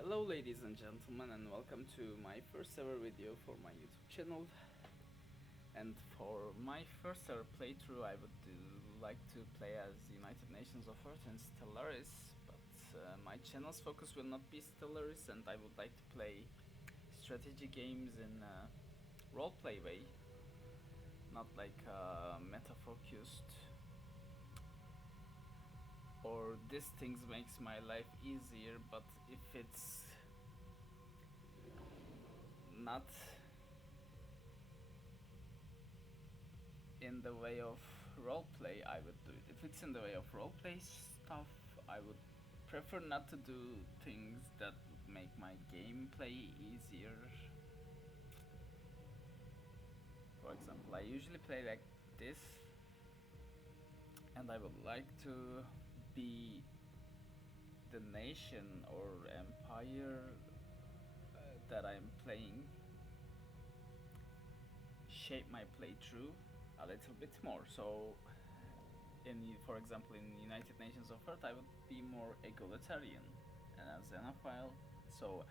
Hello ladies and gentlemen, and welcome to my first ever video for my YouTube channel. And for my first ever playthrough I would like to play as United Nations of Earth and Stellaris, but my channel's focus will not be Stellaris, and I would like to play strategy games in a roleplay way, not like meta focused or this things makes my life easier, but if it's not in the way of roleplay, I would do it. If it's in the way of roleplay stuff, I would prefer not to do things that would make my gameplay easier. For example, I usually play like this, and I would like to be the nation or empire that I'm playing, shape my playthrough a little bit more. So for example, in United Nations of Earth, I would be more egalitarian and a xenophile. So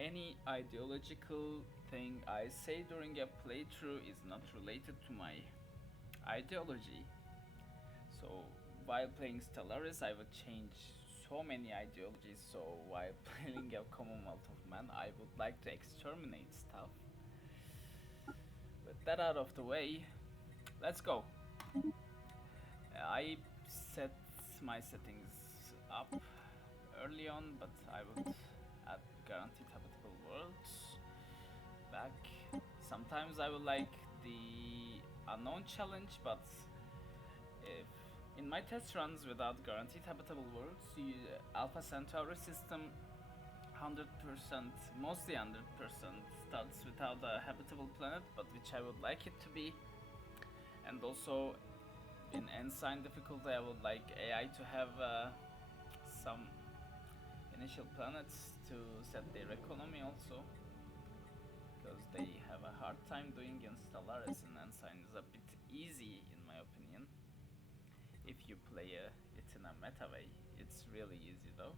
any ideological thing I say during a playthrough is not related to my ideology. So while playing Stellaris, I would change so many ideologies. So while playing a Commonwealth of Man, I would like to exterminate stuff. With that out of the way, let's go. I set my settings up early on, but I would add guaranteed habitable worlds back. Sometimes I would like the unknown challenge, but if in my test runs without guaranteed habitable worlds, Alpha Centauri system 100%, mostly 100% starts without a habitable planet, but which I would like it to be. And also in Ensign difficulty, I would like AI to have some initial planets to set their economy also, because they have a hard time doing in Stellaris, and Ensign is a bit easy in my opinion. If you play it in a meta way, it's really easy though.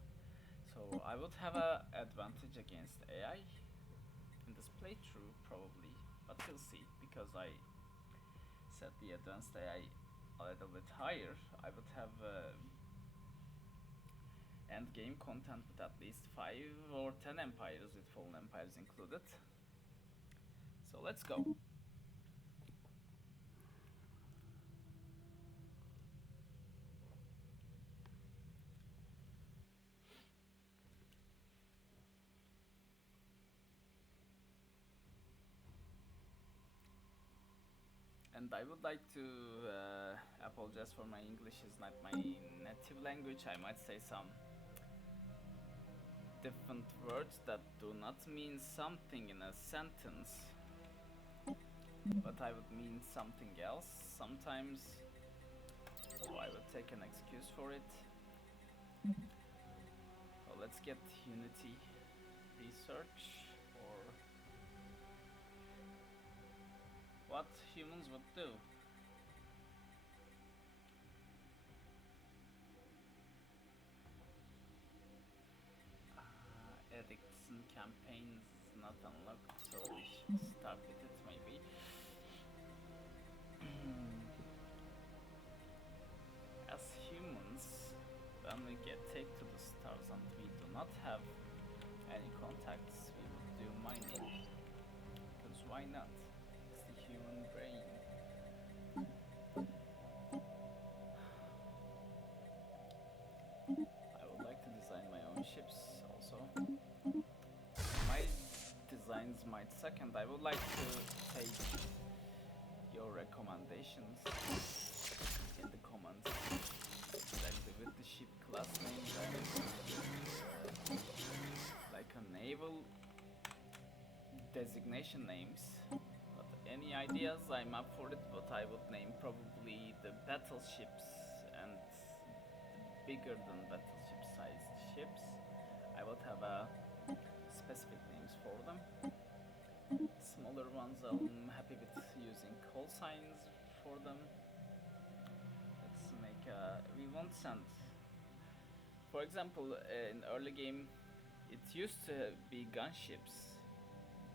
So I would have an advantage against AI in this playthrough probably, but we'll see, because I set the advanced AI a little bit higher. I would have end game content with at least 5 or 10 empires, with fallen empires included. So let's go. And I would like to apologize for my English is not my native language. I might say some different words that do not mean something in a sentence, but I would mean something else sometimes, so I would take an excuse for it. So let's get Unity research, or what humans would do. Edicts and campaigns not unlocked, so we should start with it maybe. As humans, when we get take to the stars and we do not have any contacts, we would do mining, because why not? It's the human brain. I would like to design my own ships also. My designs might suck, and I would like to take your recommendations in the comments, exactly with the ship class names and like a naval designation names. But any ideas, I'm up for it, but I would name probably the battleships and bigger than battleship sized ships. I would have specific names for them. Smaller ones, I'm happy with using call signs for them. Let's make we won't send, for example, in early game, It used to be gunships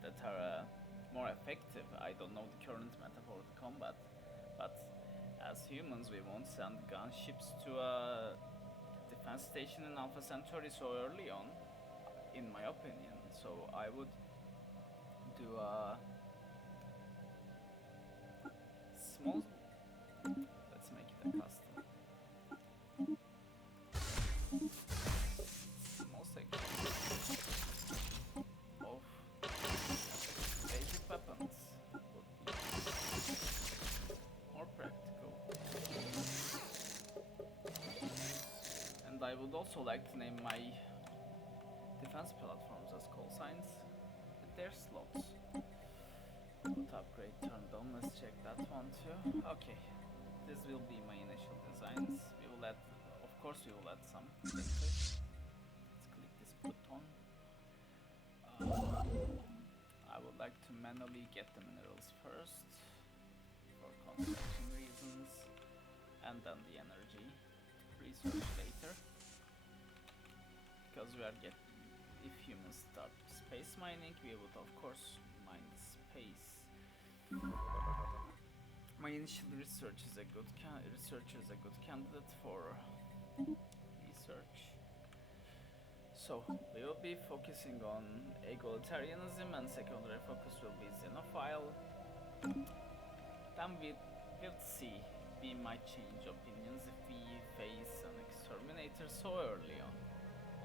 that are more effective. I don't know the current meta for the combat, but as humans, we won't send gunships to a defense station in Alpha Centauri so early on, in my opinion. So I would do a small. Let's make it a custom. Small section of basic weapons would be more practical. And I would also like to name my defense platforms as call signs with their slots. Put upgrade turned on, let's check that one too. Okay, this will be my initial designs. We will add, of course we will add some later. Let's click this button. I would like to manually get the minerals first for construction reasons, and then the energy research later, because we are if humans start space mining, we would of course mine the space. My initial research is a good candidate for research. So we will be focusing on egalitarianism, and secondary focus will be xenophile. Then we'll see. We might change opinions if we face an exterminator so early on,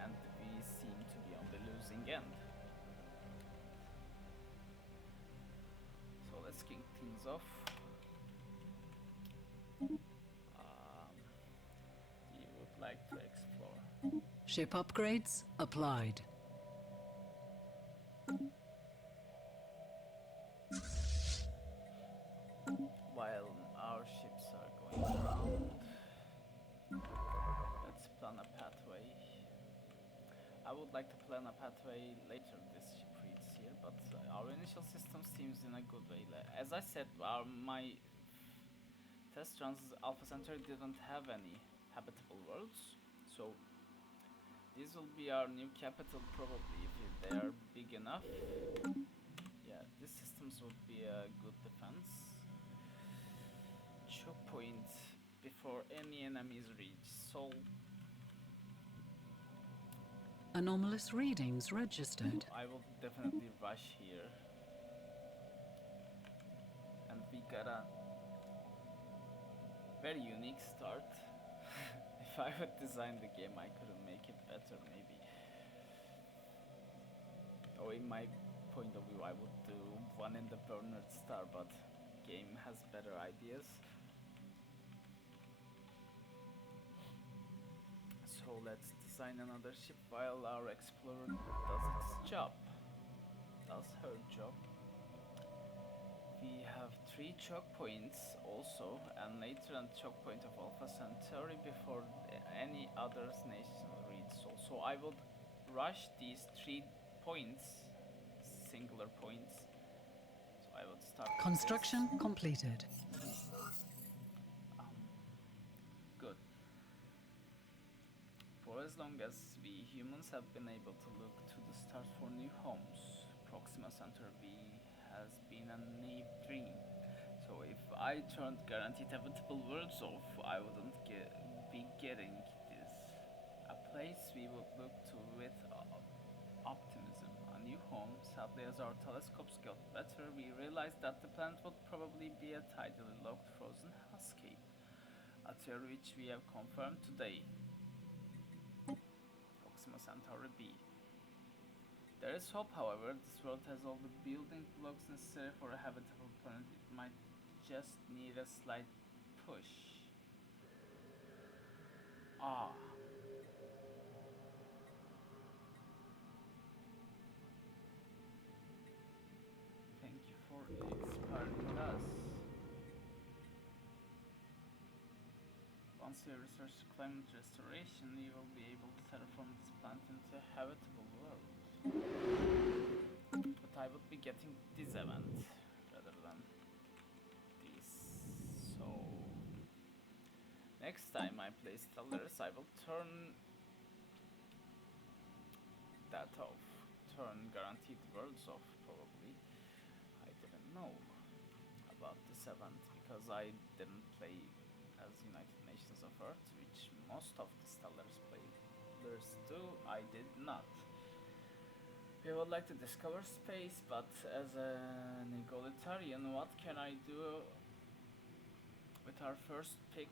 and we seem to be on the losing end. So let's kick things off. You would like to explore. Ship upgrades applied. While our ships are going around, let's plan a pathway. I would like to plan a pathway later this ship reads here, but our initial system seems in a good way. As I said, my test runs Alpha Centauri didn't have any habitable worlds, so this will be our new capital probably if they are big enough. Yeah, these systems would be a good defense. Choke point before any enemies reach Sol. Anomalous readings registered. I will definitely rush here. And we got a very unique start. If I would design the game, I couldn't make it better, maybe. Or in my point of view, I would do one in the Bernard Star, but game has better ideas. So let's design another ship while our explorer does its job. Does her job. We have 3 choke points also, and later a choke point of Alpha Centauri before any other nation reads. So I would rush these 3 points, singular points. So I would start with Construction this. completed. Good. For as long as we humans have been able to look to the stars for new homes, Proxima Centauri has been a naive dream. So if I turned guaranteed habitable worlds off, I wouldn't be getting this. A place we would look to with optimism. A new home. Sadly, as our telescopes got better, we realized that the planet would probably be a tidally locked frozen hellscape. A theory which we have confirmed today. Proxima Centauri B. There is hope, however. This world has all the building blocks necessary for a habitable planet. It might just need a slight push. Thank you for inspiring us. Once you research climate restoration, you will be able to terraform this planet into a habitable world. But I would be getting this event rather than this. So next time I play Stellaris, I will turn that off. turn guaranteed worlds off, probably. I didn't know about this event because I didn't play as United Nations of Earth, which most of the Stellaris players do. I did not. We would like to discover space, but as an egalitarian, what can I do with our first pick?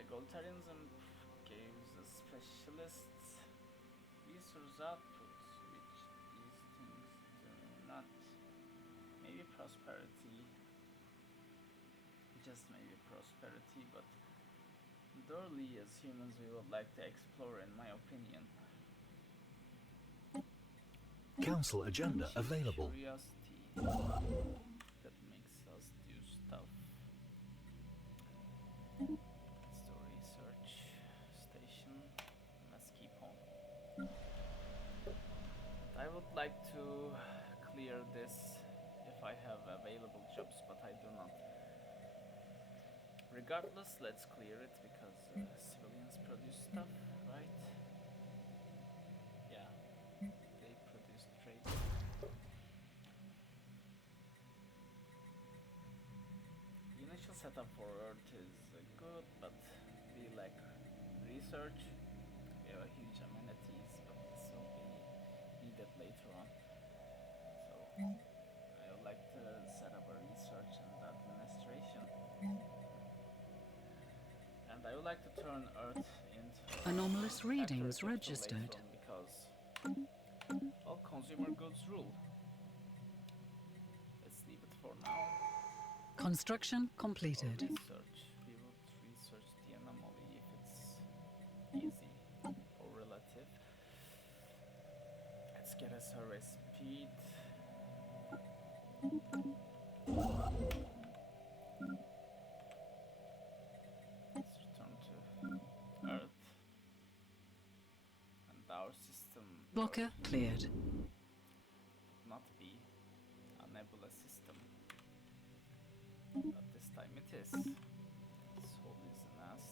Egalitarianism gives a specialist resource output, which these things do not. Maybe prosperity, just maybe prosperity, but thoroughly as humans we would like to explore, in my opinion. Council agenda available. Curiosity that makes us do stuff. It's the research station. Let's keep on. I would like to clear this if I have available jobs, but I do not. Regardless, let's clear it because civilians produce stuff, right? Yeah, they produce trade. The initial setup for Earth is good, but we lack research. We have huge amenities, but this will be needed later on. So I would like to set up a research and administration. And I would like to turn Earth into Anomalous readings factory registered. because all consumer goods rule. Let's leave it for now. Construction For completed. research, we would research the anomaly if it's easy or relative. Let's get a survey speed. Let's return to Earth. And our system Blocker cleared. would not be a nebula system. But this time it is. Soul is an ass.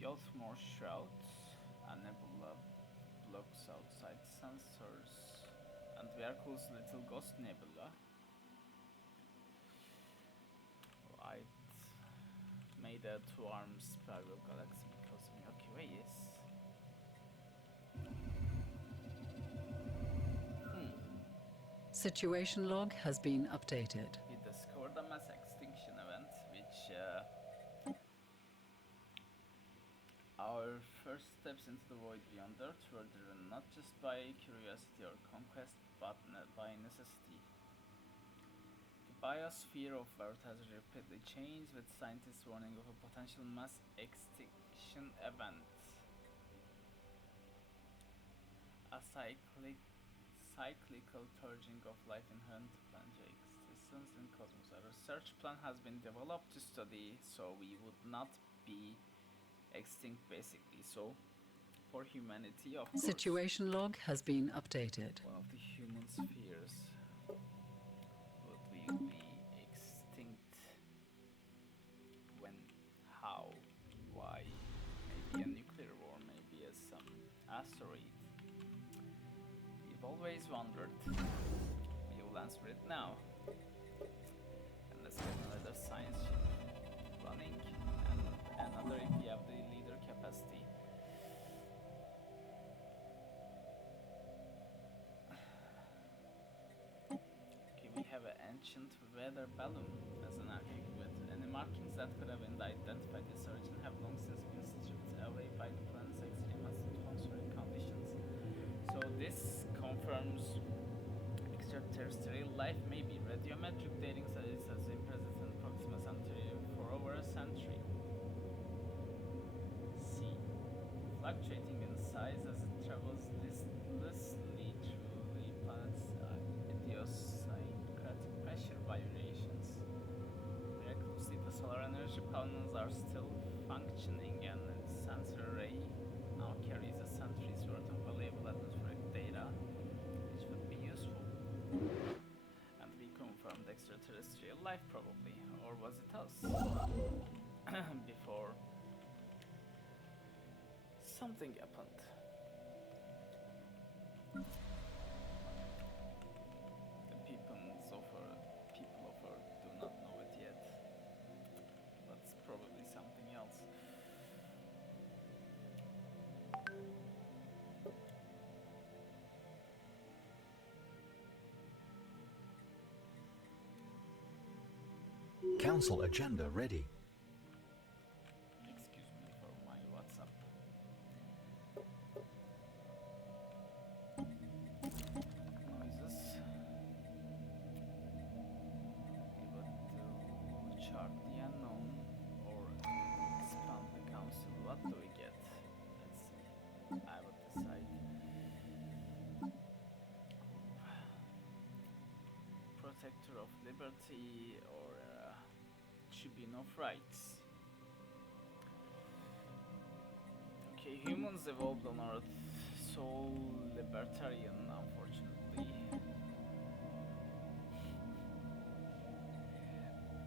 Yolthmore shrouds, a nebula blocks outside sensors, and Veracruz little ghost nebula. I made a 2-arm spiral galaxy because Milky Way is. Situation log has been updated. We discovered a mass extinction event, which our first steps into the void beyond Earth were driven not just by curiosity or conquest, but by necessity. The biosphere of Earth has rapidly changed, with scientists warning of a potential mass extinction event. A cyclical purging of life inherent to planetary existence in cosmos. A research plan has been developed to study so we would not be extinct, basically. So, for humanity, of course. Situation log has been updated. One of the humans' fears. Would we be extinct? When? How? Why? Maybe a nuclear war, maybe some asteroid. We've always wondered. We will answer it now. And let's get another science ship running, and another if we have the leader capacity. Okay, we have an ancient weather balloon as an archive with any markings that could have been identified its origin have long since been stripped away by the planet's extreme atmospheric conditions. So this confirms extraterrestrial life may be. Radiometric dating studies has been present in Proxima Centauri for over a century. C. Fluctuating in size as it travels listlessly through the planet's idiosyncratic pressure variations. Miraculously, the solar energy panels are still functioning, and its sensor array now carries a century's worth of valuable atmospheric data, which would be useful. And we confirmed extraterrestrial life probably, or was it us? Before something happened. The people of Earth do not know it yet. That's probably something else. Council agenda ready. Excuse me for my WhatsApp. Noises. We would chart the unknown or expand the council. What do we get? Let's see. I would decide. Protector of liberty or tribune of rights. Okay, humans evolved on Earth, so libertarian, unfortunately.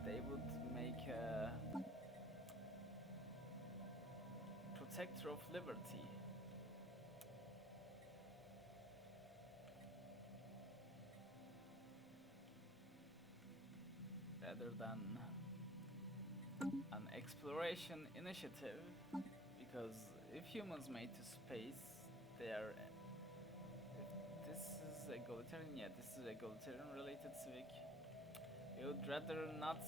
They would make a protector of liberty. Rather than an exploration initiative, because if humans made to space, they are. If this is egalitarian, yeah, this is egalitarian related civic. We would rather not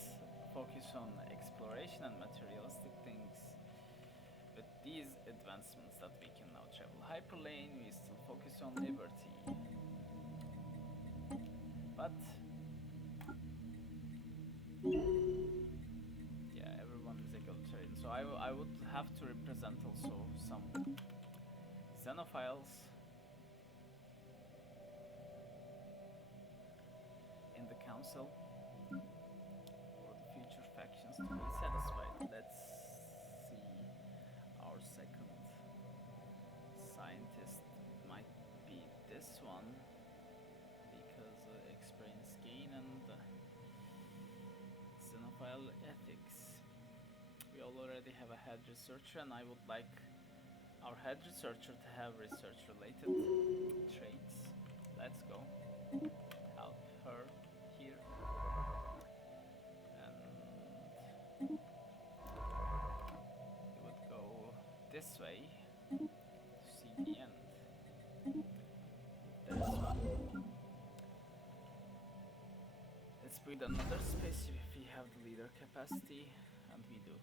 focus on exploration and materialistic things. With these advancements that we can now travel hyperlane, we still focus on liberty. But yeah, everyone is egalitarian. So I would have to represent also some xenophiles in the council for the future factions to be satisfied. Let's see our second scientist. It might be this one because experience gain and xenophile ethics. We already have a head researcher, and I would like our head researcher to have research related traits. Let's go help her here. And we would go this way to see the end. There's one. Let's breed another space if we have the leader capacity, and we do.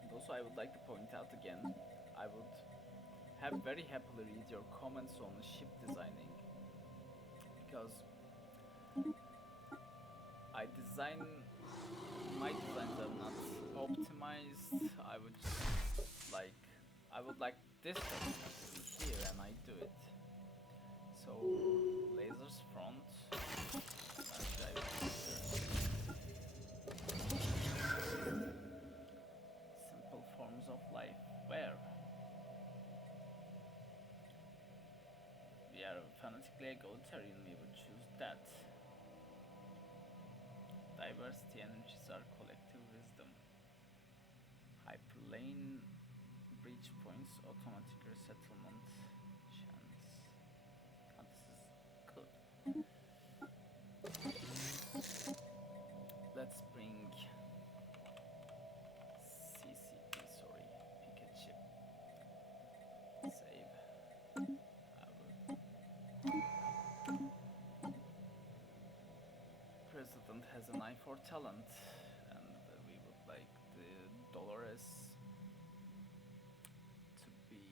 And also I would like to point out again, I would have very happily read your comments on ship designing, because my designs are not optimized. I would like this document to be here, and I do it. So lasers front, simple forms of life. Where we are fanatically egalitarian, we would choose that. Diversity energies are collective wisdom. Hyperlane breach points, automatic resettlement chance. Oh, this is good. Let's bring CCP, sorry, pick a chip. Save. President has an eye for talent, and we would like the Dolores to be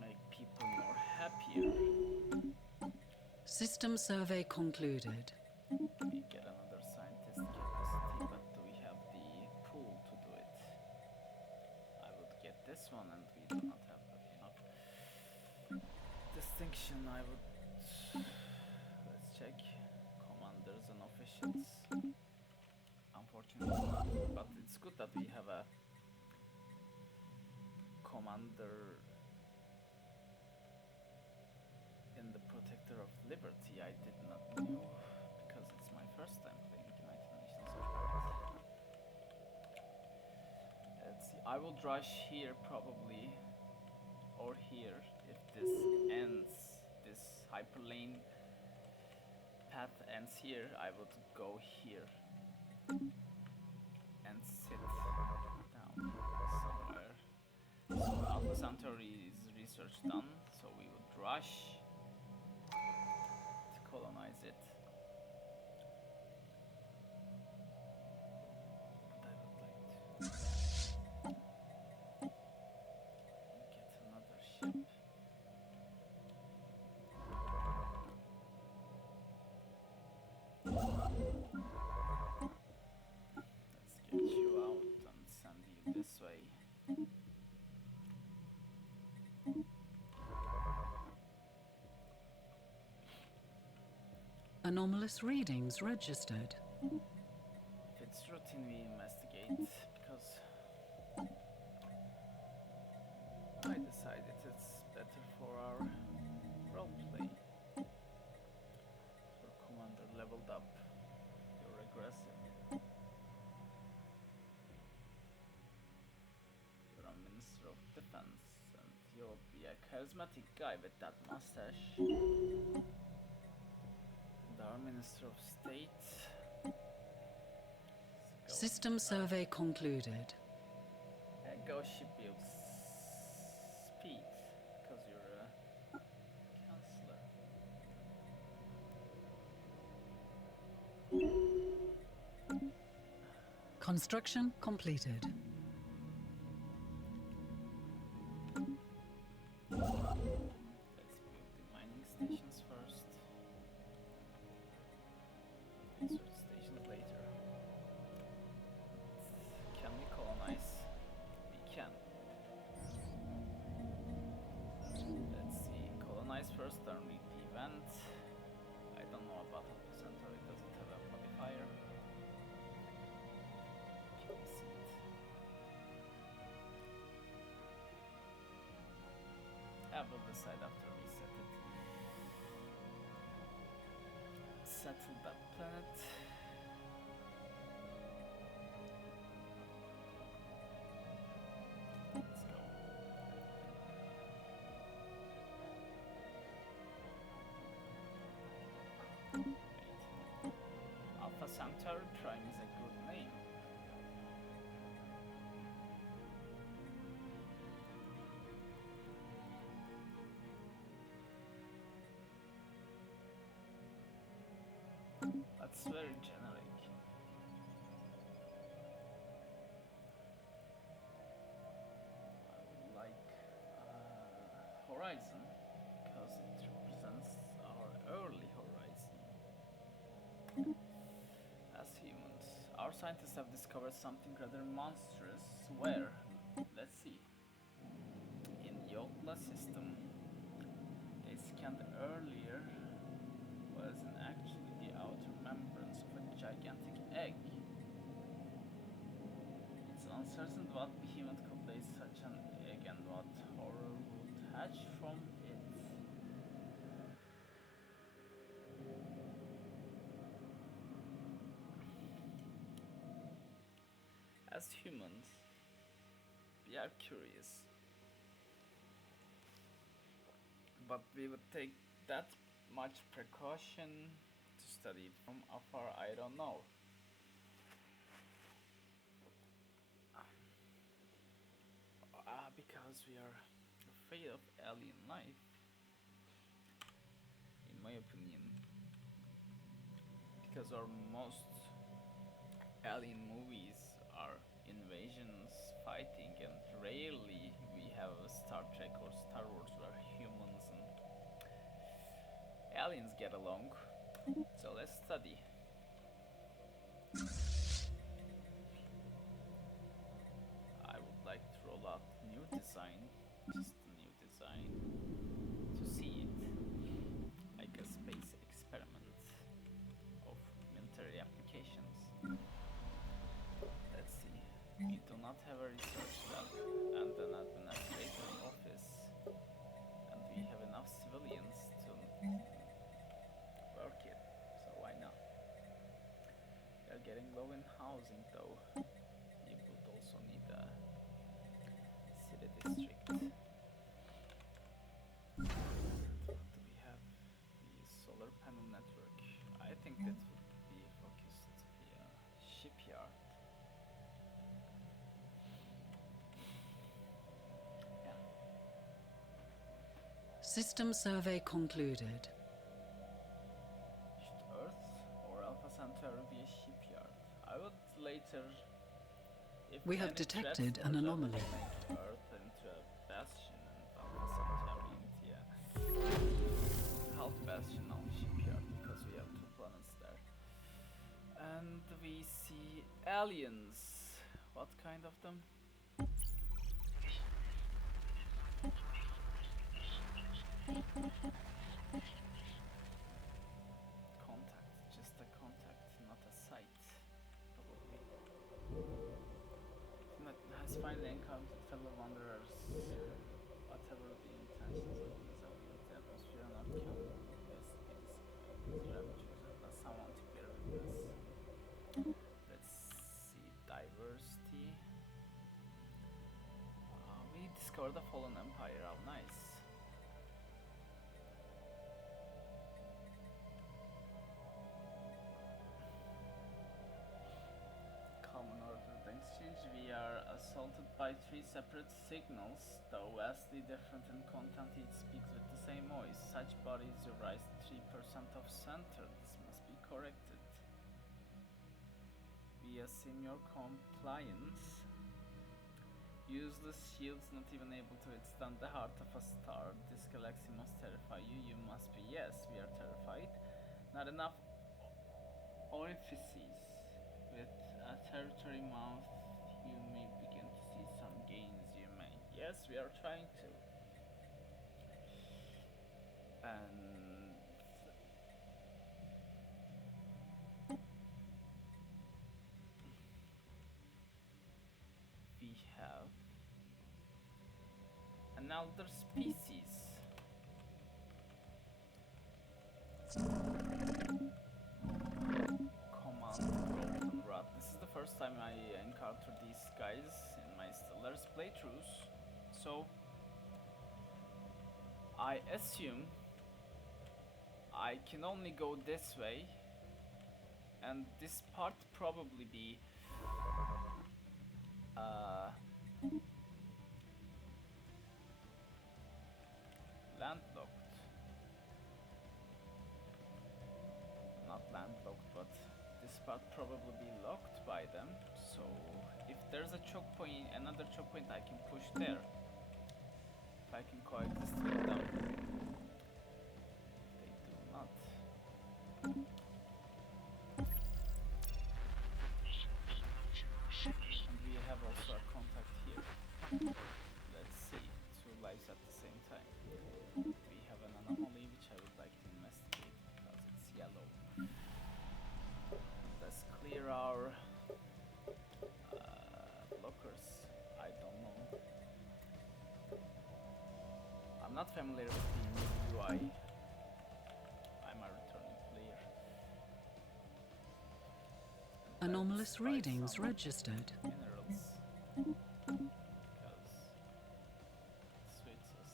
make people more happier. System survey concluded. We get another scientist capacity, but do we have the pool to do it? I would get this one, and we do not have enough distinction. I would. Let's check. good that we have a commander in the Protector of Liberty. I did not know, because it's my first time playing United Nations of Earth. Let's see, I will rush here probably, or here, if this ends, this hyperlane path ends here, I would go here and sit down somewhere. So Alpha Centauri is research done, so we would rush to colonize it. But I would like to get another ship. Let's get you out and send you this way. Anomalous readings registered. If it's routine, we investigate, because I decided it's better for our roleplay. Your commander leveled up. You're aggressive. You're a Minister of Defense, and you'll be a charismatic guy with that mustache. And our Minister of State. System survey concluded. Go ship you speed, because you're a counselor. Construction completed. Let's build the mining stations first. Research stations later. Can we colonize? We can. Let's see. Colonize first, then read the event. I don't know about Alpha Centauri. Does it have a modifier? Can we see it? I will decide after we set it. Settle that planet. Let's go. Wait. Alpha Centauri Prime is a good name. That's very generic. I would like Horizon, because it represents our early horizon. As humans, our scientists have discovered something rather monstrous. Where? Let's see. In Yotla system, they scanned earlier wasn't actually the outer membranes of a gigantic egg. It's uncertain what behemoth could lay such an egg and what horror would hatch from it. As humans, we are curious, but we would take that much precaution to study it from afar. I don't know. Because we are afraid of alien life, in my opinion. Because our most alien movies are invasions, fighting, and rarely we have a Star Trek or Star Wars where humans and aliens get along. So let's study. I would like to roll out new design, just a new design, to see it, like a space experiment of military applications. Let's see. not have a research lab and an administrator office, and we have enough civilians to work it, so why not? We are getting low in housing though. You would also need a city district. What do we have? The solar panel network. I think that would be focused via shipyard. Yeah. System survey concluded. Should Earth or Alpha Centauri be a shipyard? I would later. If We have any threats detected or an threat anomaly. will make Earth into a bastion and Alpha Centauri into a half bastion on shipyard because we have 2 planets there. And we see aliens. What kind of them? Contact, just a contact, not a sight, probably. That has finally encountered fellow wanderers. Whatever the intentions of these aliens, the atmosphere not can investigate these raptures unless someone to bear witness. Let's see, diversity. We discovered a fallen empire, how nice. Common order exchange. We are assaulted by 3 separate signals, though vastly different in content. Each speaks with the same voice. Such bodies rise 3% of center. This must be corrected. We assume your compliance. Useless shields not even able to withstand the heart of a star. This galaxy must terrify you. You must be. Yes, we are terrified. Not enough orifices. With a territory mouth, you may begin to see some gains. You may. Yes, we are trying to. And we have another species. Broken Rod. This is the first time I encountered these guys in my Stellaris playthroughs, so I assume I can only go this way, and this part probably be landlocked. Not landlocked, but this part probably be locked by them. So if there's a choke point, another choke point, I can push there. If I can coexist with them. They do not. And we have also a contact here. Let's see, 2 lives at the same time. We have an anomaly which I would like to investigate because it's yellow. Let's clear our blockers. I don't know. I'm not familiar with the new UI. I'm a returning player. And Anomalous let's try readings some registered. minerals. Because it suits us.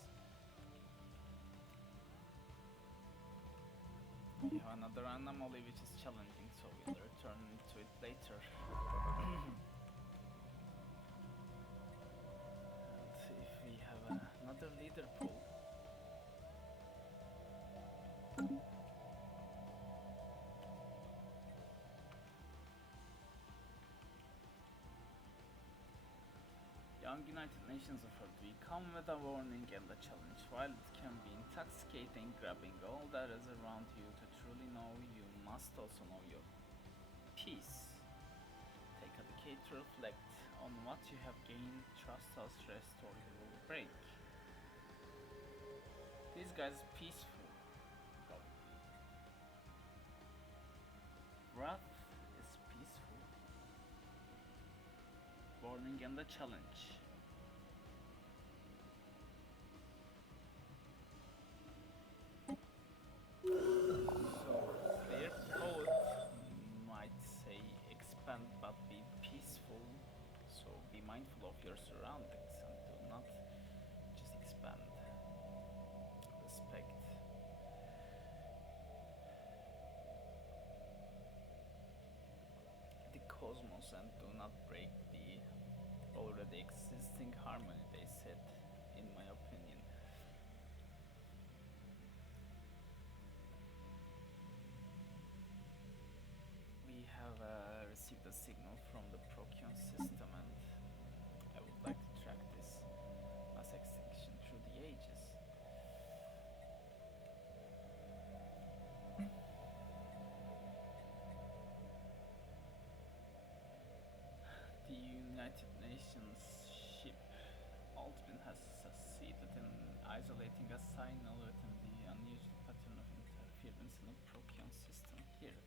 We have another anomaly which is challenging, so we'll return to it later. And if we have another leader pool. Young United Nations offered, we come with a warning and a challenge. While it can be intoxicating, grabbing all that is around you to truly know, you must also know your peace. Take a decade to reflect on what you have gained. Trust us, rest or you will break. These guys are peaceful, probably. Wrath is peaceful. warning and a challenge. So, their poet might say expand but be peaceful. So, be mindful of your surroundings and do not just expand. Respect. The cosmos and do not break the already existing harmony, they said, in my opinion. We have received a signal from the Procyon system, and I would like to track this mass extinction through the ages. The United Nations ship Altman has succeeded in isolating a signal within the unusual pattern of interference in the Procyon system here.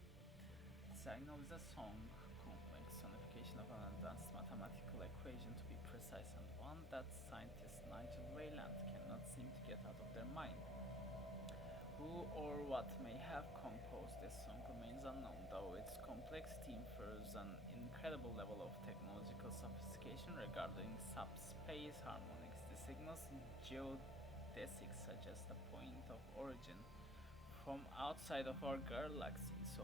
Signal is a song, complex sonification of an advanced mathematical equation to be precise, and one that scientist Nigel Wayland cannot seem to get out of their mind. Who or what may have composed this song remains unknown, though its complexity infers an incredible level of technological sophistication regarding subspace harmonics. The signal's geodesics suggest a point of origin from outside of our galaxy, so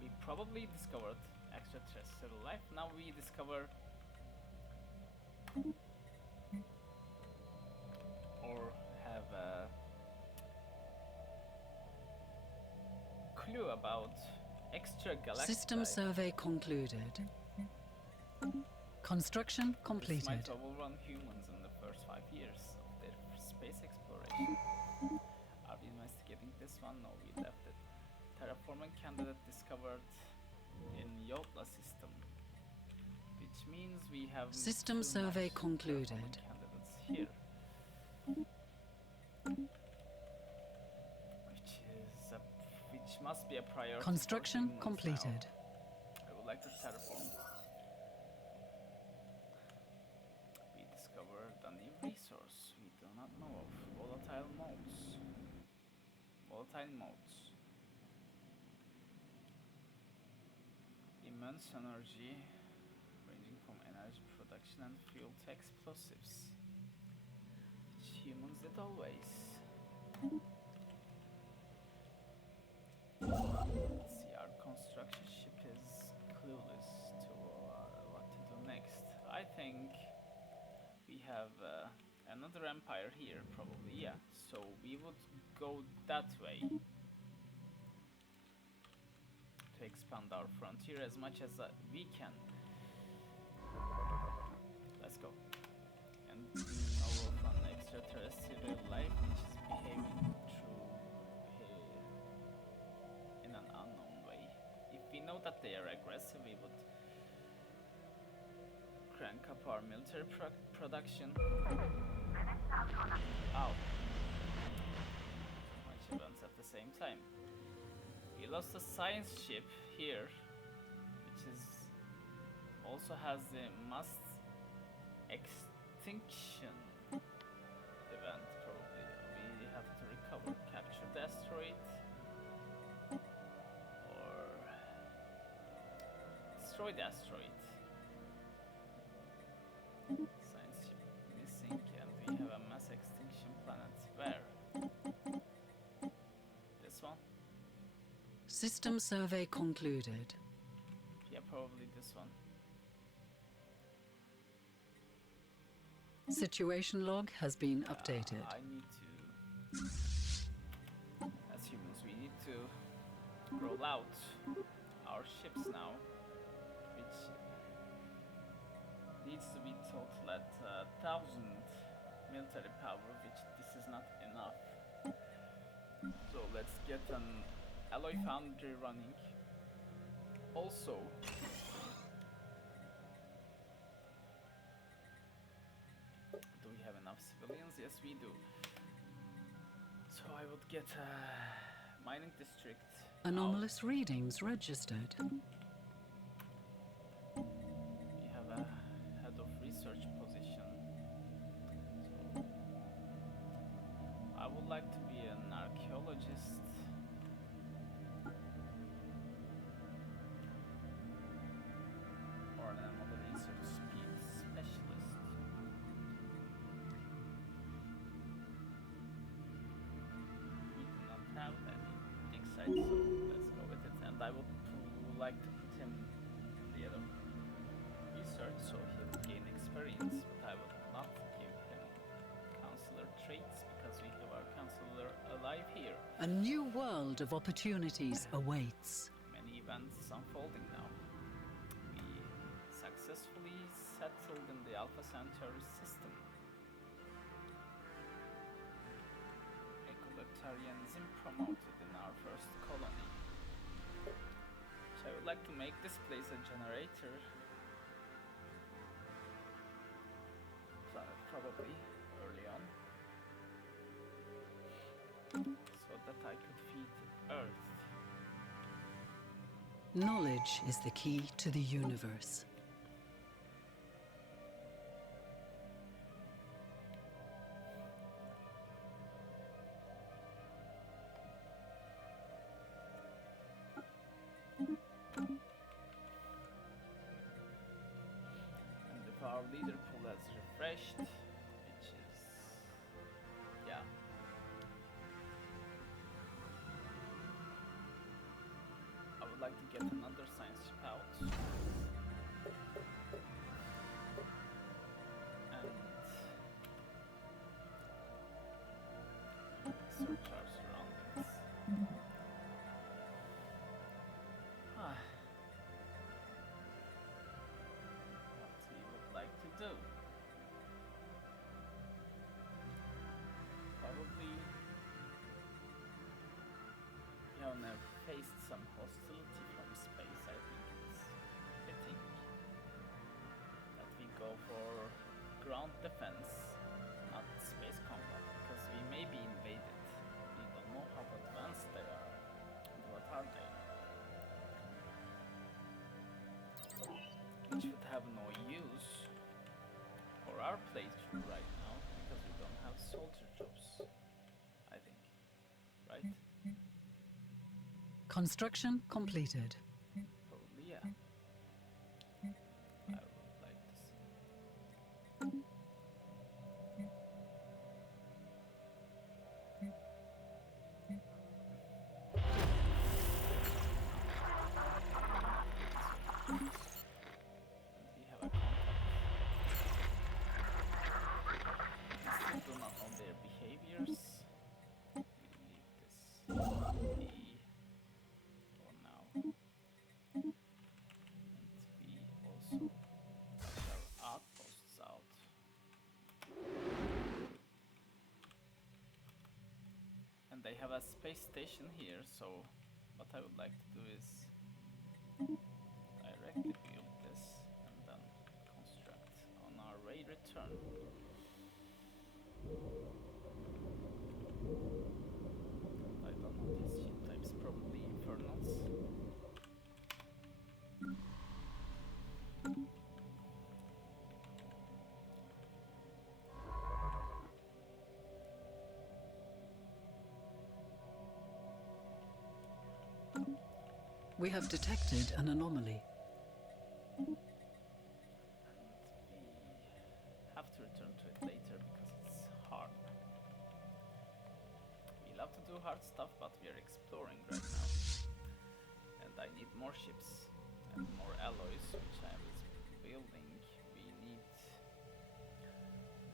we probably discovered extraterrestrial life. Now we discover or have a clue about extragalactic System life. survey concluded. Construction This completed. might overrun humans in the first 5 years of their space exploration. Are we investigating this one? No, we left it. Terraforming candidate discovered in Yotla system, which means we have System too survey much concluded. terraforming candidates here, which must be a priority. Construction for humans completed. now. I would like to terraform. We discovered a new resource we do not know of. Volatile modes. Volatile modes. Immense energy, ranging from energy production and fuel to explosives, which humans did always. See, our construction ship is clueless to what to do next. I think we have another empire here, probably, yeah. So we would go that way to expand our frontier as much as we can. Let's go. And know of an extraterrestrial life which is behaving in an unknown way. If we know that they are aggressive, we would crank up our military production. Ow. Too much events at the same time. We lost a science ship here, which is also has the mass extinction event, probably. We have to recover, capture the asteroid, or destroy the asteroid. Science ship missing, and we have a mass extinction planet. Where? This one? System survey concluded. Yeah, probably this one. Situation log has been updated. I need to, as humans, we need to roll out our ships now, which needs to be total at 1,000 military power, which this is not enough. So let's get an alloy foundry running. Also, do we have enough civilians? Yes, we do. So I would get a mining district. Anomalous readings registered. We have a head of like to put him in the other research so he'll gain experience, but I will not give him counselor traits because we have our counselor alive here. A new world of opportunities awaits. Many events unfolding now. We successfully settled in the Alpha Centauri system. Ecolotarianism promoted in our first colony. So I would like to make this place a generator. Probably early on. So that I could feed Earth. Knowledge is the key to the universe. And if our leader pool has refreshed, which is, yeah. I would like to get another science ship out. And search our surroundings. Ah. What we would like to do. Probably we have now faced some hostility from space. I think it's fitting that we go for ground defense, not space combat, because we may be invaded. We don't know how advanced they are and what are they. Which would have no use for our playthrough right now because we don't have soldier jobs, I think. Right? Construction completed. Probably, yeah. I would like to see. And we have a contact. We still do not know their behaviors. We leave this be for now. And we also have our outposts out. And they have a space station here, so what I would like to do is directly build this and then construct on our way return. I don't know these ship types, probably infernals. We have detected an anomaly. And we have to return to it later because it's hard. We love to do hard stuff, but we are exploring right now. And I need more ships and more alloys, which I was building. We need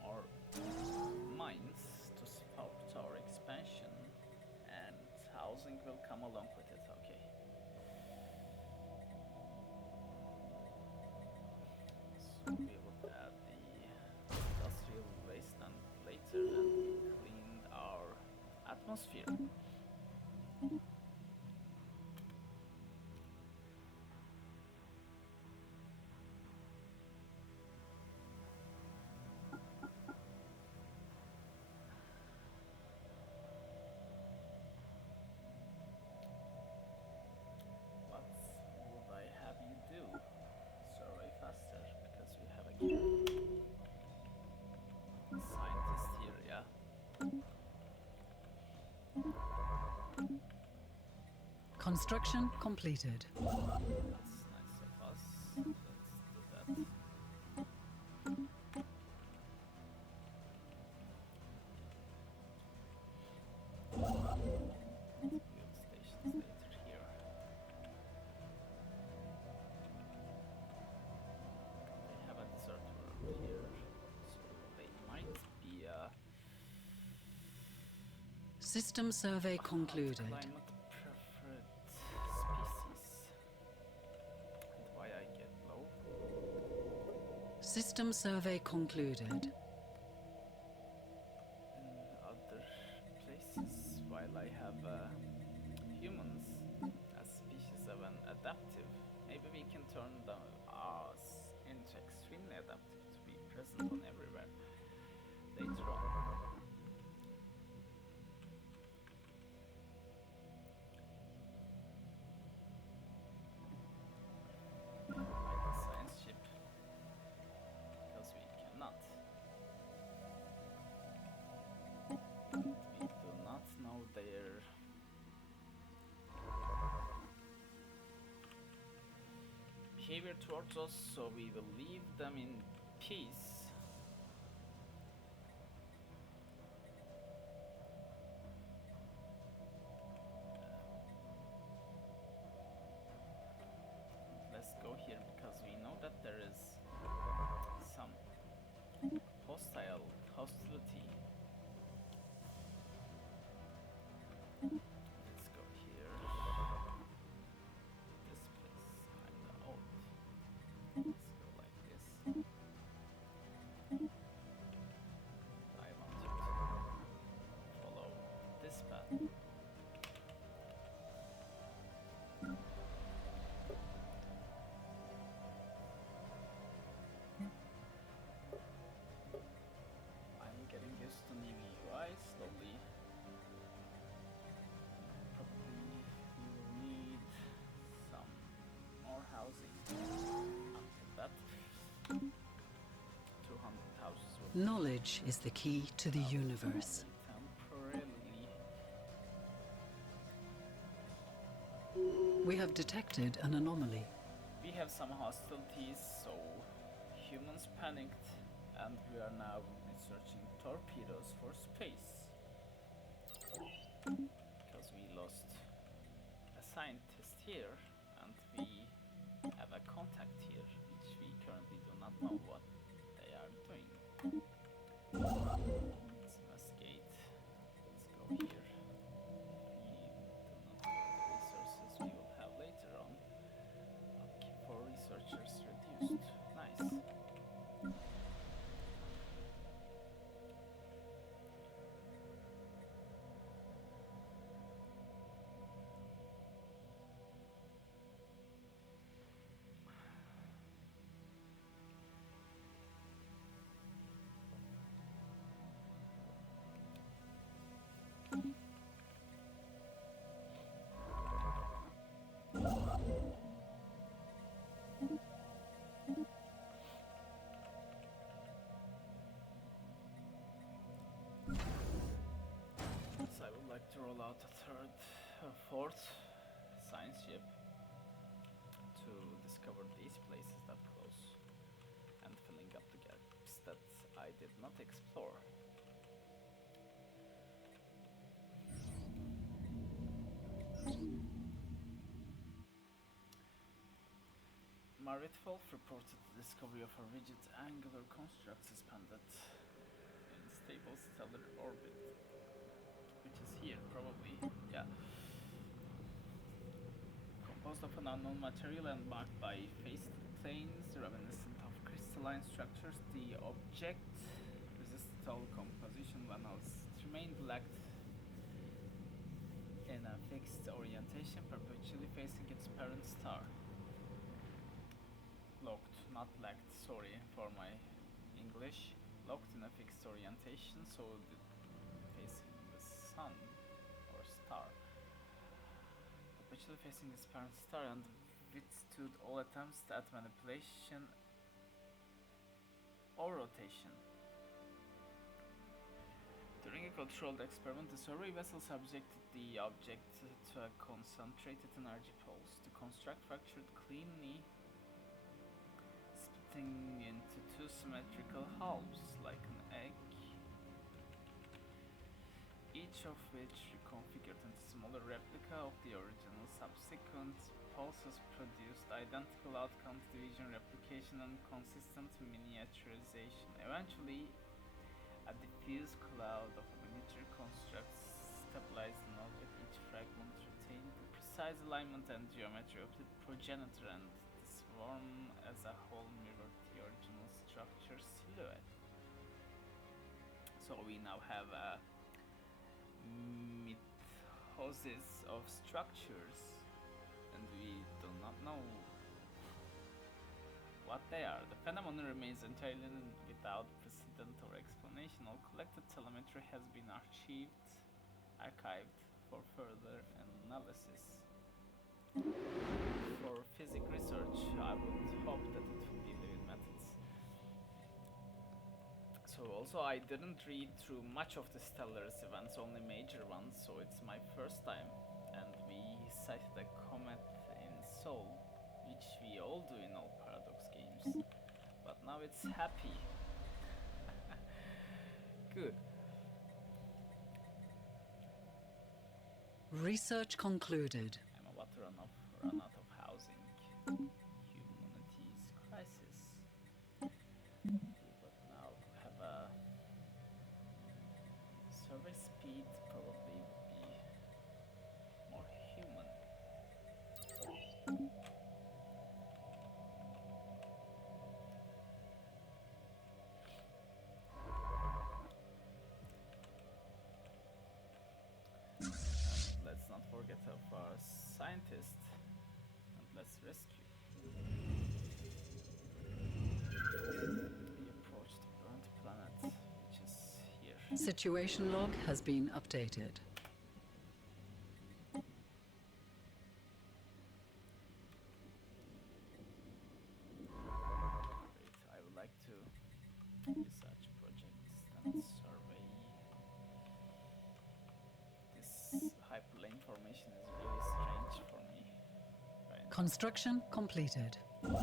more mines to support our expansion, and housing will come along with it, okay. So we will add the industrial wasteland later, and we cleaned our atmosphere. What would I have you do? Survey faster, because we have a scientist here, yeah? Construction completed. That's nice of us. Let's do that. Build stations later here. System survey concluded. Climate preferred species. And why I get low? System survey concluded. In other places, while I have humans as species of an adaptive, maybe we can turn us into extremely adaptive to be present on everywhere later on. Like a science ship, because we cannot. We do not know their behavior towards us, so we will leave them in peace. Let's go here because we know that there is some hostility. Let's go here. This place is kinda old. Let's go like this. I want you to follow this path. I'm getting used to new UI slowly. Probably we will need some more housing until that. 200 houses will Knowledge is the key to the universe. temporarily. We have detected an anomaly. We have some hostilities, so humans panicked, and we are now researching torpedoes for space. Because we lost a scientist here, and we have a contact here, which we currently do not know what they are doing. Let's investigate. Let's go here. If we do not have the resources we will have later on, upkeep for researchers reduced. Nice. So I would like to roll out a fourth science ship to discover these places that close and filling up the gaps that I did not explore. Maritwolf reported the discovery of a rigid angular construct suspended in stable stellar orbit, which is here probably, yeah. Composed of an unknown material and marked by faced planes reminiscent of crystalline structures, the object resisted all composition when else it remained lacked in a fixed orientation, perpetually facing its parent star. Locked, not lacked, sorry for my English. Locked in a fixed orientation, so facing the sun or star. Perpetually facing its parent star and withstood all attempts at manipulation or rotation. During a controlled experiment, the survey vessel subjected the object to a concentrated energy pulse. The construct fractured cleanly, splitting into two symmetrical halves like an egg, each of which reconfigured into a smaller replica of the original. Subsequent pulses produced identical outcomes, division, replication, and consistent miniaturization. Eventually, a diffuse cloud of miniature constructs stabilize the node with each fragment, retain the precise alignment and geometry of the progenitor, and the swarm as a whole mirror the original structure silhouette. So we now have a mythosis of structures, and we do not know what they are. The phenomenon remains entirely without precedent or explanation. All collected telemetry has been archived for further analysis. For physics research, I would hope that it will be living methods. So also I didn't read through much of the Stellaris events, only major ones, so it's my first time. And we sighted a comet in Seoul, which we all do in all Paradox games. But now it's happy. Good. Research concluded. I'm about to run out of housing. Humanity's crisis. But now have a survey speed probably would be more human. Let's not forget of our scientist, and let's rescue. We approach the burnt planet, which is here. Situation log has been updated. Great. I would like to research projects and survey. This hyperlane formation is really strange for me right now. Construction completed. And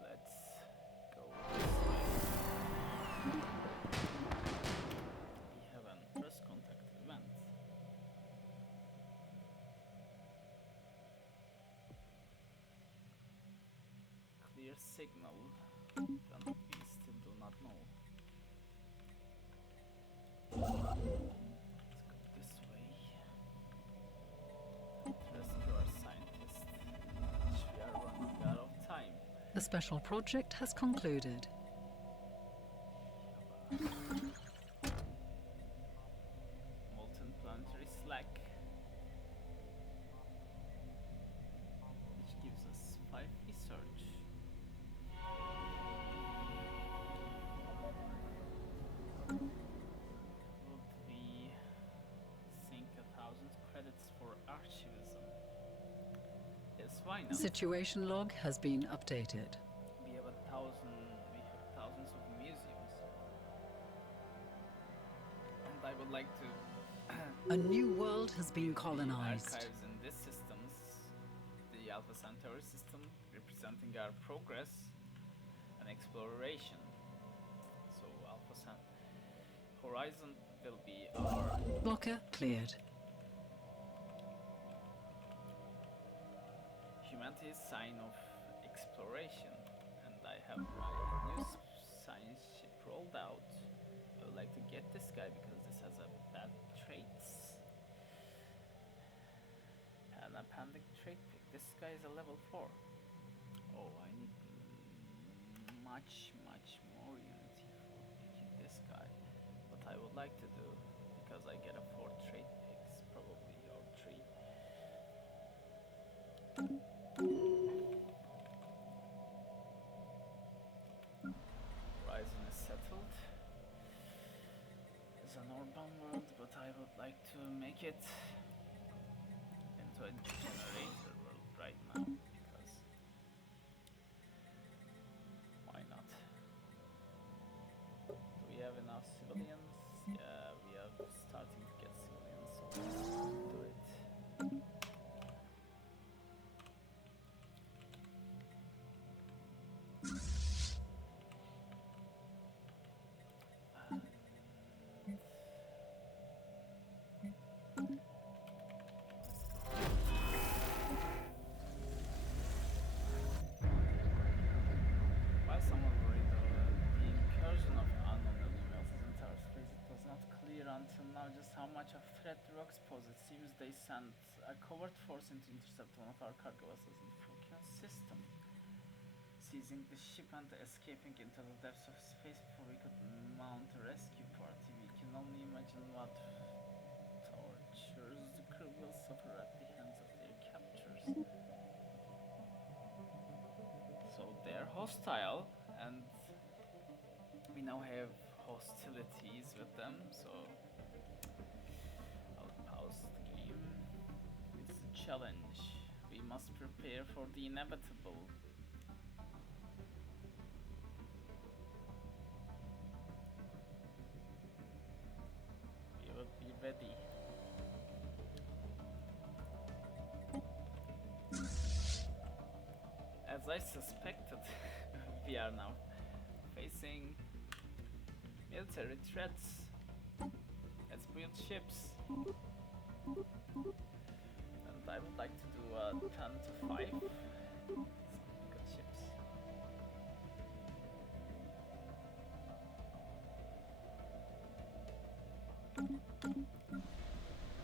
let's go this way. We have an first contact event. Clear signal, and we still do not know. Let's go this way. Rescue our scientist, which we are running out of time. The special project has concluded. Molten planetary slack, which gives us 5 research. Would we sink 1,000 credits for archivism? Yes, why not? Situation log has been updated. We have thousands of museums. And I would like to A new world has been colonized. archives in these systems, the Alpha Centauri system, representing our progress and exploration. So Alpha Horizon will be our Blocker cleared. humanity's sign of exploration, and I have my new science ship rolled out. I would like to get this guy because this has a bad traits. And a appending trait pick. This guy is a level 4. Oh, I need much more unity for picking this guy. What I would like to do, because I get a 4 trait picks probably, or 3. Horizon is settled. It's an urban world, but I would like to make it into a generator world right now, because why not? Do we have enough civilians? Yeah, we are starting to get civilians, so let's do it. threat the rocks pose, it seems they sent a covert force in to intercept one of our cargo vessels in the Frokian system, seizing the ship and escaping into the depths of space before we could mount a rescue party. We can only imagine what tortures the crew will suffer at the hands of their captors. So they're hostile, and we now have hostilities with them, so I'll pause the game. It's a challenge. We must prepare for the inevitable. We will be ready. As I suspected, we are now facing military threats. Let's build ships. And I would like to do a 10 to 5. Some good ships. And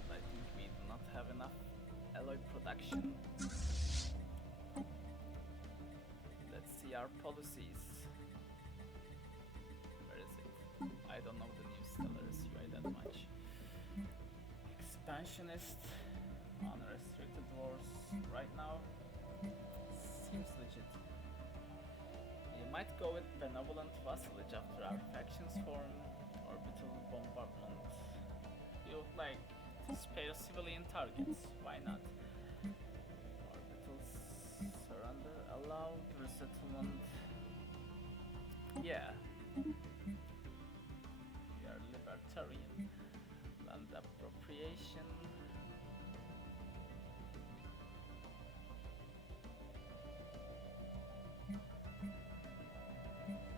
I think we do not have enough alloy production. Let's see our policies. Where is it? I don't know the new Stellaris UI that much. Expansionist, unrestricted wars. Right now, seems legit. You might go with benevolent vassalage after our factions form. Orbital bombardment. You would like to spare civilian targets. Why not? Orbital surrender allowed. Resettlement. Yeah. We are libertarian. Land appropriation.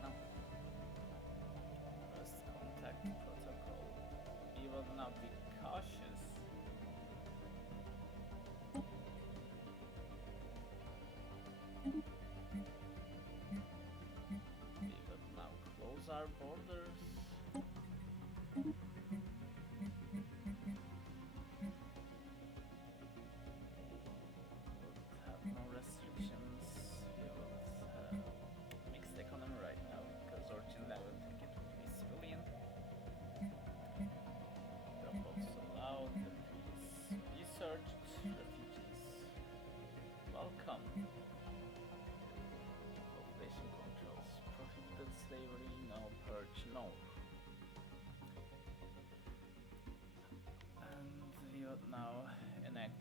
No. First contact protocol. We will now be cautious. We will now close our borders. We'll have no restrictions. We will have mixed economy right now because originally I would think it would be civilian. Robots allowed, researched, refugees. Welcome. Population controls, prohibited slavery, no purge, no. And we will now enact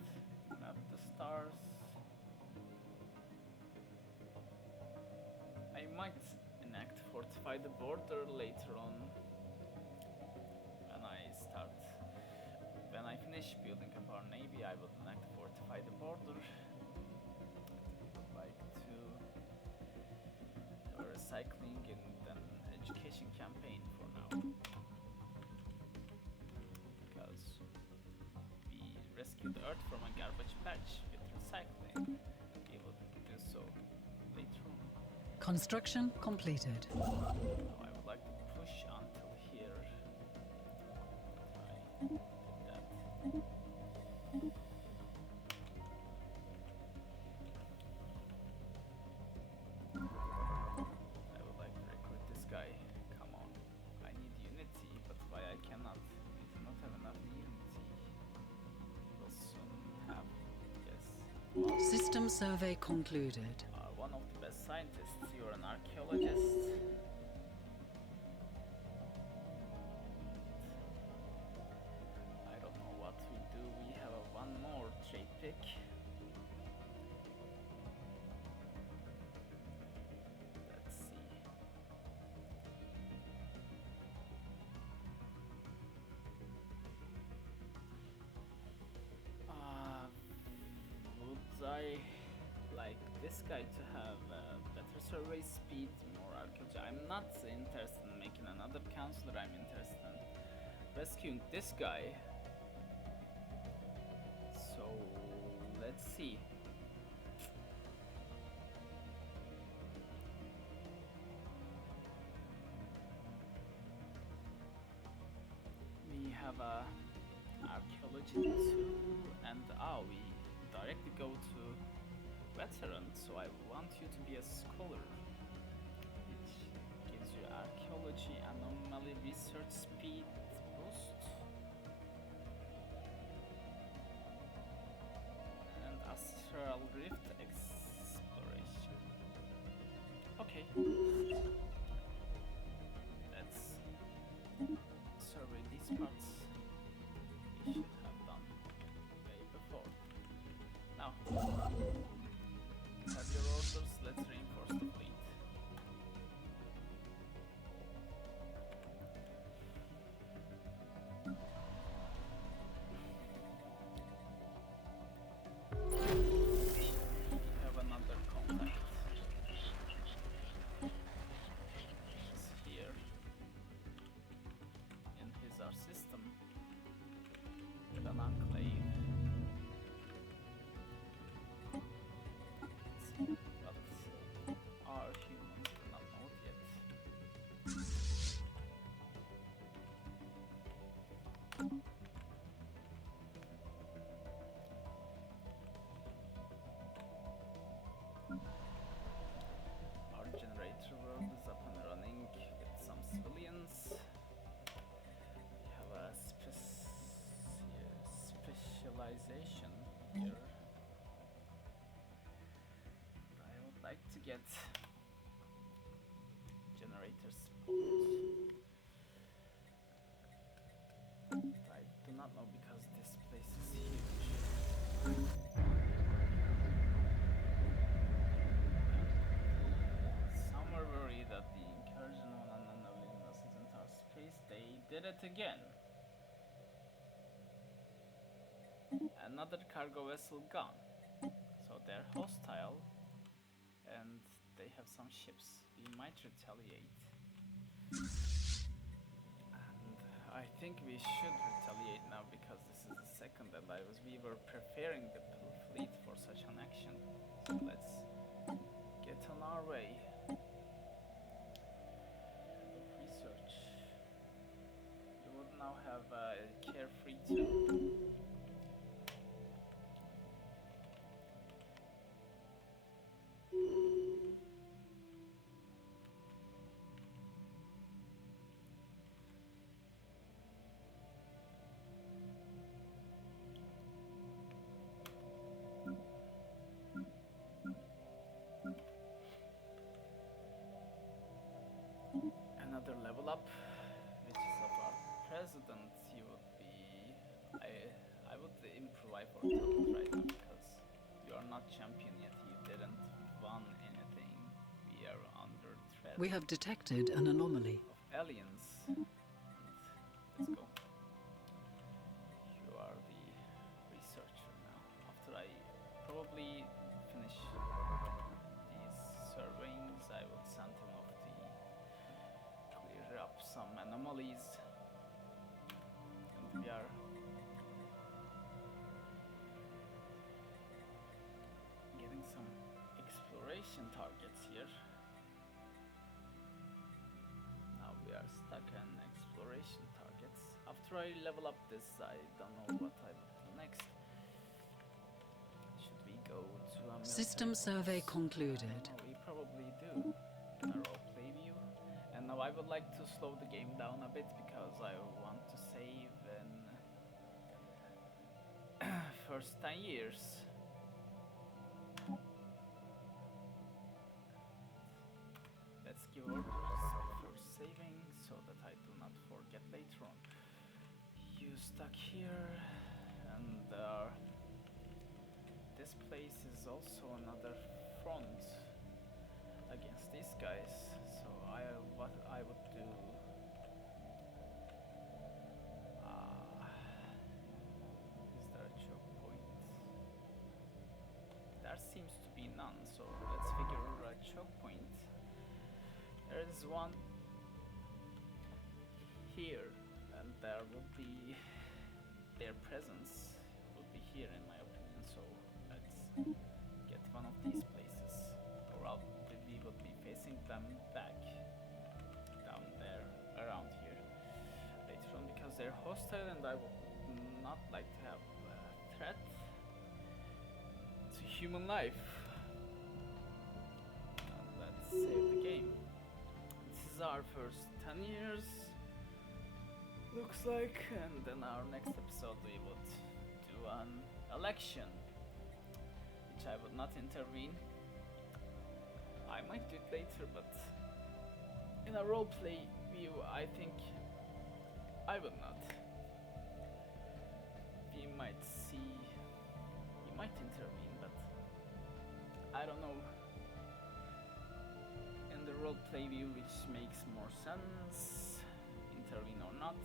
map the stars. I might enact fortify the border later on when I finish building up our navy. I would enact fortify the border. I would like to have a recycling and an education campaign for now, because we rescued Earth from a garbage patch with recycling. We will do so later on. Construction completed. Now I would like to push until here. I did that. I would like to recruit this guy. Come on. I need unity, but why I cannot? We do not have enough unity. We'll soon have, yes. System survey concluded. One of the best scientists. You're an archaeologist. I don't know what we do. We have one more trade pick. Let's see. Would I like this guy to have better survey speed, more archaeology? I'm not interested in making another counselor. I'm interested in rescuing this guy. So let's see. We have a archaeologist Engine 2, and we directly go to veteran, so I want you to be a scholar, which gives you archaeology, anomaly, research speed boost, and astral rift exploration. Okay, let's survey these parts. We should have done way before. Now, have your orders, let's reinforce the fleet. We have another contact. He's here in his our system with an enclave. But our humans do not know it yet. Our generator world is up and running with some civilians. We have a specialization here. I would like to get generator support. I do not know because this place is huge. Some are worried that the incursion on an anomalous isn't our space. They did it again. Another cargo vessel gone. So they're hostile and they have some ships. We might retaliate. And I think we should retaliate now because this is the second and we were preparing the fleet for such an action. So let's get on our way. Research. You would now have carefree too. Another level up, which is of our president. He would be. I would improvise for Turtles right now because you are not champion yet. You didn't won anything. We are under threat. We have detected an anomaly. Of aliens. And let's go. You are the researcher now. After I probably finish these surveyings, I will send him off to clear up some anomalies. And we are getting some exploration targets here. Now we are stuck on exploration targets. After I level up this, I don't know what I will do next. Should we go to a System military survey base? concluded. We probably do in a roleplay view. And now I would like to slow the game down a bit because I want to save in first 10 years. Let's give orders before saving so that I do not forget later on. You stuck here, and this place is also another front against these guys. So what I would do. Is there a choke point? There seems to be none. So let's figure a choke point. There is one here, and there would be their presence would be here in my opinion. So let's get one of these places, or we would be facing them back down there around here later on because they're hostile, and I would not like to have a threat to human life. Let's save the game. This is our first 10 years, looks like, and then our next episode we would do an election, which I would not intervene. I might do it later, but in a roleplay view, I think I would not. We might see, he might intervene, but I don't know. In the roleplay view, which makes more sense, intervene or not,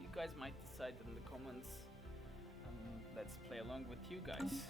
you guys might decide in the comments, and let's play along with you guys.